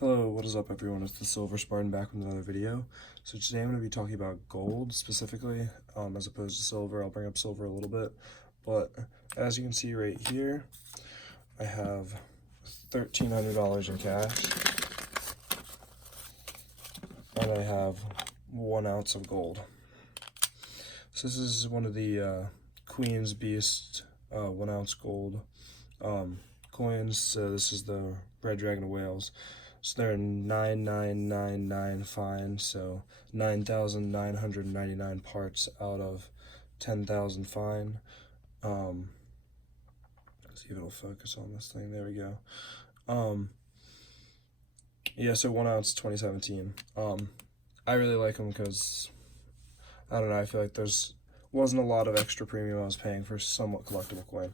Hello, what is up everyone? It's the Silver Spartan back with another video. So today I'm going to be talking about gold specifically, as opposed to silver. I'll bring up silver a little bit, but as you can see right here, I have $1,300 in cash, and I have 1 ounce of gold. So this is one of the Queen's Beast 1 ounce gold coins. So this is the Red Dragon of Wales. So they're 9999 fine, so 9,999 parts out of 10,000 fine. Let's see if it'll focus on this thing. There we go. Yeah, so 1 ounce 2017. I really like them because, I don't know, I feel like wasn't a lot of extra premium I was paying for somewhat collectible coin.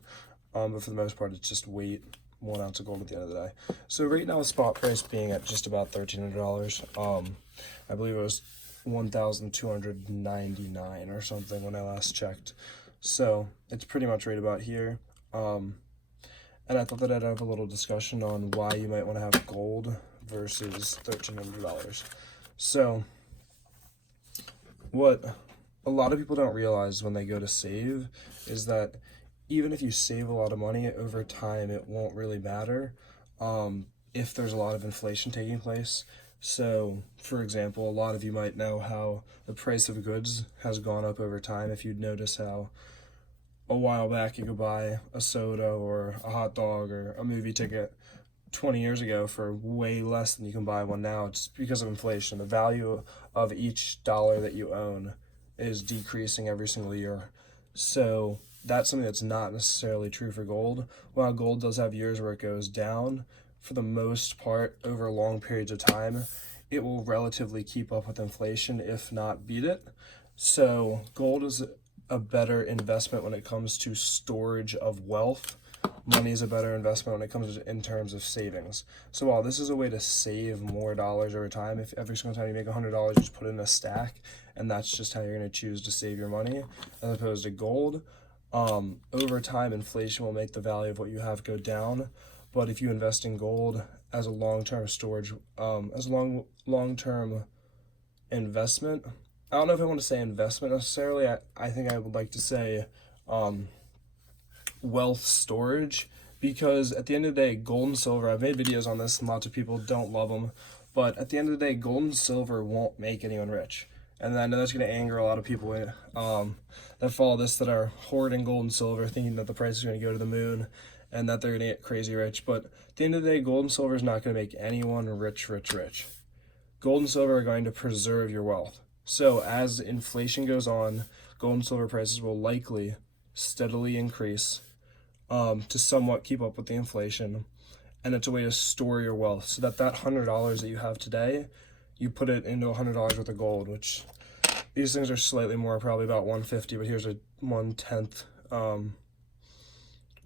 But for the most part, it's just weight. 1 ounce of gold at the end of the day. So right now, the spot price being at just about $1,300. I believe it was 1,299 or something when I last checked. So it's pretty much right about here. And I thought that I'd have a little discussion on why you might want to have gold versus $1,300. So what a lot of people don't realize when they go to save is that even if you save a lot of money over time, it won't really matter if there's a lot of inflation taking place. So, for example, a lot of you might know how the price of goods has gone up over time. If you'd notice how a while back you could buy a soda or a hot dog or a movie ticket 20 years ago for way less than you can buy one now. It's because of inflation. The value of each dollar that you own is decreasing every single year. So that's something that's not necessarily true for gold. While gold does have years where it goes down, for the most part, over long periods of time, it will relatively keep up with inflation, if not beat it. So gold is a better investment when it comes to storage of wealth. Money is a better investment when it comes in terms of savings. So while this is a way to save more dollars over time, if every single time you make $100, you just put it in a stack, and that's just how you're going to choose to save your money, as opposed to gold, over time, inflation will make the value of what you have go down. But if you invest in gold as a long-term storage, as a long-term investment, I don't know if I want to say investment necessarily. I think I would like to say wealth storage, because at the end of the day, gold and silver, I've made videos on this and lots of people don't love them, but at the end of the day, gold and silver won't make anyone rich. And I know that's going to anger a lot of people that follow this, that are hoarding gold and silver, thinking that the price is going to go to the moon and that they're going to get crazy rich. But at the end of the day, gold and silver is not going to make anyone rich. Gold and silver are going to preserve your wealth. So as inflation goes on, gold and silver prices will likely steadily increase to somewhat keep up with the inflation. And it's a way to store your wealth so that $100 that you have today, you put it into $100 worth of gold, which these things are slightly more, probably about 150, but here's a 1/10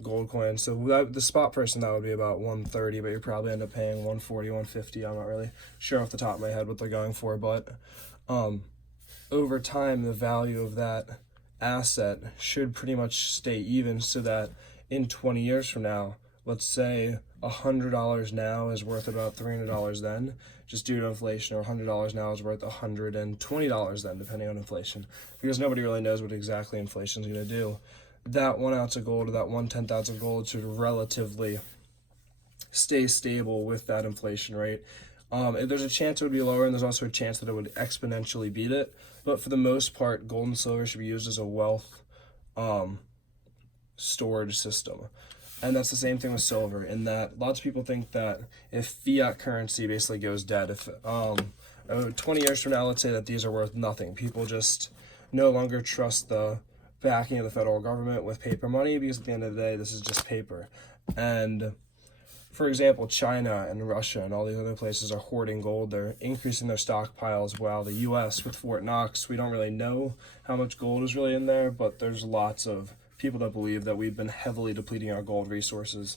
gold coin. So the spot price that would be about 130, but you probably end up paying 140, 150. I'm not really sure off the top of my head what they're going for, but over time, the value of that asset should pretty much stay even, so that in 20 years from now, let's say $100 now is worth about $300 then, just due to inflation, or $100 now is worth $120 then, depending on inflation, because nobody really knows what exactly inflation is going to do. That 1 ounce of gold, or that 1/10 ounce of gold, should relatively stay stable with that inflation rate. There's a chance it would be lower, and there's also a chance that it would exponentially beat it. But for the most part, gold and silver should be used as a wealth storage system. And that's the same thing with silver, in that lots of people think that if fiat currency basically goes dead, if 20 years from now, let's say that these are worth nothing, people just no longer trust the backing of the federal government with paper money, because at the end of the day, this is just paper. And for example, China and Russia and all these other places are hoarding gold. They're increasing their stockpiles, while the U.S. with Fort Knox, we don't really know how much gold is really in there, but there's lots of people that believe that we've been heavily depleting our gold resources.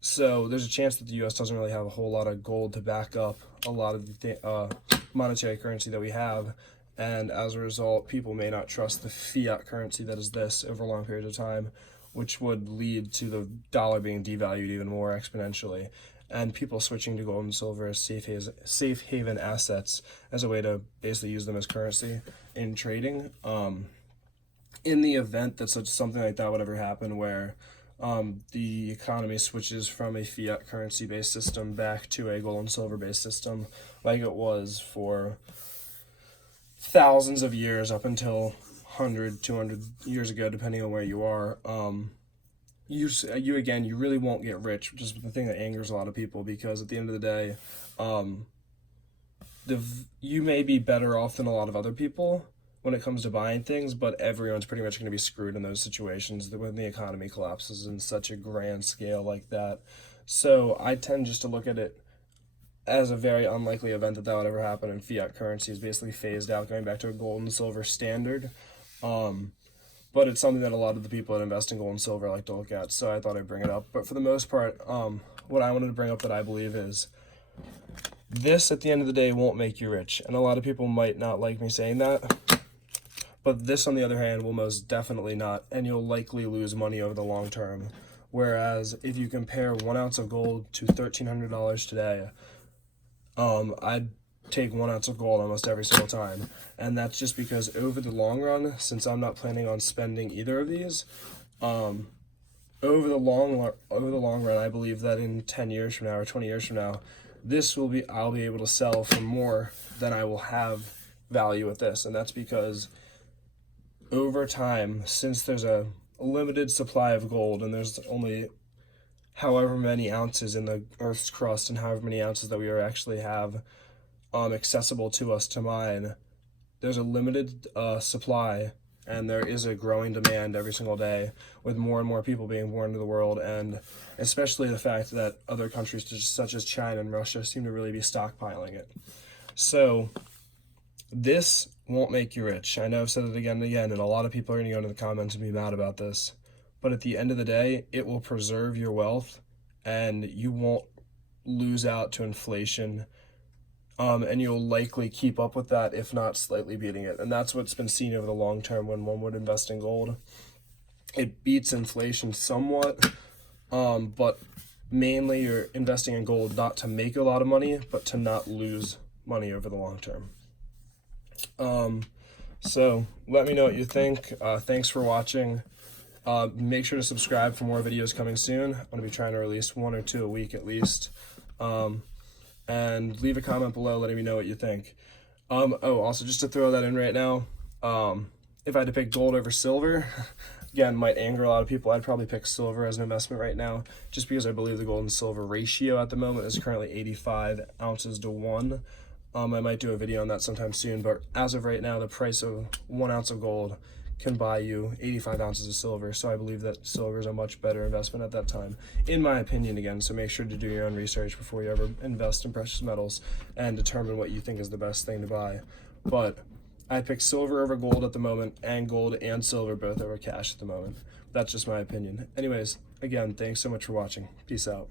So there's a chance that the U.S. doesn't really have a whole lot of gold to back up a lot of the monetary currency that we have. And as a result, people may not trust the fiat currency that is this over a long period of time, which would lead to the dollar being devalued even more exponentially. and people switching to gold and silver as safe haven assets as a way to basically use them as currency in trading. In the event that something like that would ever happen, where the economy switches from a fiat currency based system back to a gold and silver based system, like it was for thousands of years up until 100, 200 years ago, depending on where you are, you really won't get rich, which is the thing that angers a lot of people, because at the end of the day, you may be better off than a lot of other people when it comes to buying things, but everyone's pretty much going to be screwed in those situations when the economy collapses in such a grand scale like that. So I tend just to look at it as a very unlikely event that would ever happen, and fiat currency is basically phased out, going back to a gold and silver standard. But it's something that a lot of the people that invest in gold and silver like to look at, so I thought I'd bring it up. But for the most part, what I wanted to bring up that I believe is this, at the end of the day, won't make you rich. And a lot of people might not like me saying that, but this, on the other hand, will most definitely not, and you'll likely lose money over the long term. Whereas if you compare 1 ounce of gold to $1,300 today, I'd take 1 ounce of gold almost every single time. And that's just because over the long run, since I'm not planning on spending either of these, over the long run, I believe that in 10 years from now or 20 years from now, I'll be able to sell for more than I will have value with this. And that's because over time, since there's a limited supply of gold and there's only however many ounces in the Earth's crust and however many ounces that we actually have accessible to us to mine, there's a limited supply, and there is a growing demand every single day, with more and more people being born into the world, and especially the fact that other countries such as China and Russia seem to really be stockpiling it. So this won't make you rich. I know I've said it again and again, and a lot of people are going to go into the comments and be mad about this. But at the end of the day, it will preserve your wealth, and you won't lose out to inflation. And you'll likely keep up with that, if not slightly beating it. And that's what's been seen over the long term when one would invest in gold. It beats inflation somewhat, but mainly you're investing in gold not to make a lot of money, but to not lose money over the long term. So let me know what you think. Thanks for watching. Make sure to subscribe for more videos coming soon. I'm going to be trying to release 1 or 2 a week at least. And leave a comment below letting me know what you think. Also, just to throw that in right now, if I had to pick gold over silver, again, might anger a lot of people, I'd probably pick silver as an investment right now, just because I believe the gold and silver ratio at the moment is currently 85 ounces to 1. I might do a video on that sometime soon, but as of right now, the price of 1 ounce of gold can buy you 85 ounces of silver, so I believe that silver is a much better investment at that time, in my opinion again. So make sure to do your own research before you ever invest in precious metals and determine what you think is the best thing to buy. But I pick silver over gold at the moment, and gold and silver both over cash at the moment. That's just my opinion. Anyways, again, thanks so much for watching. Peace out.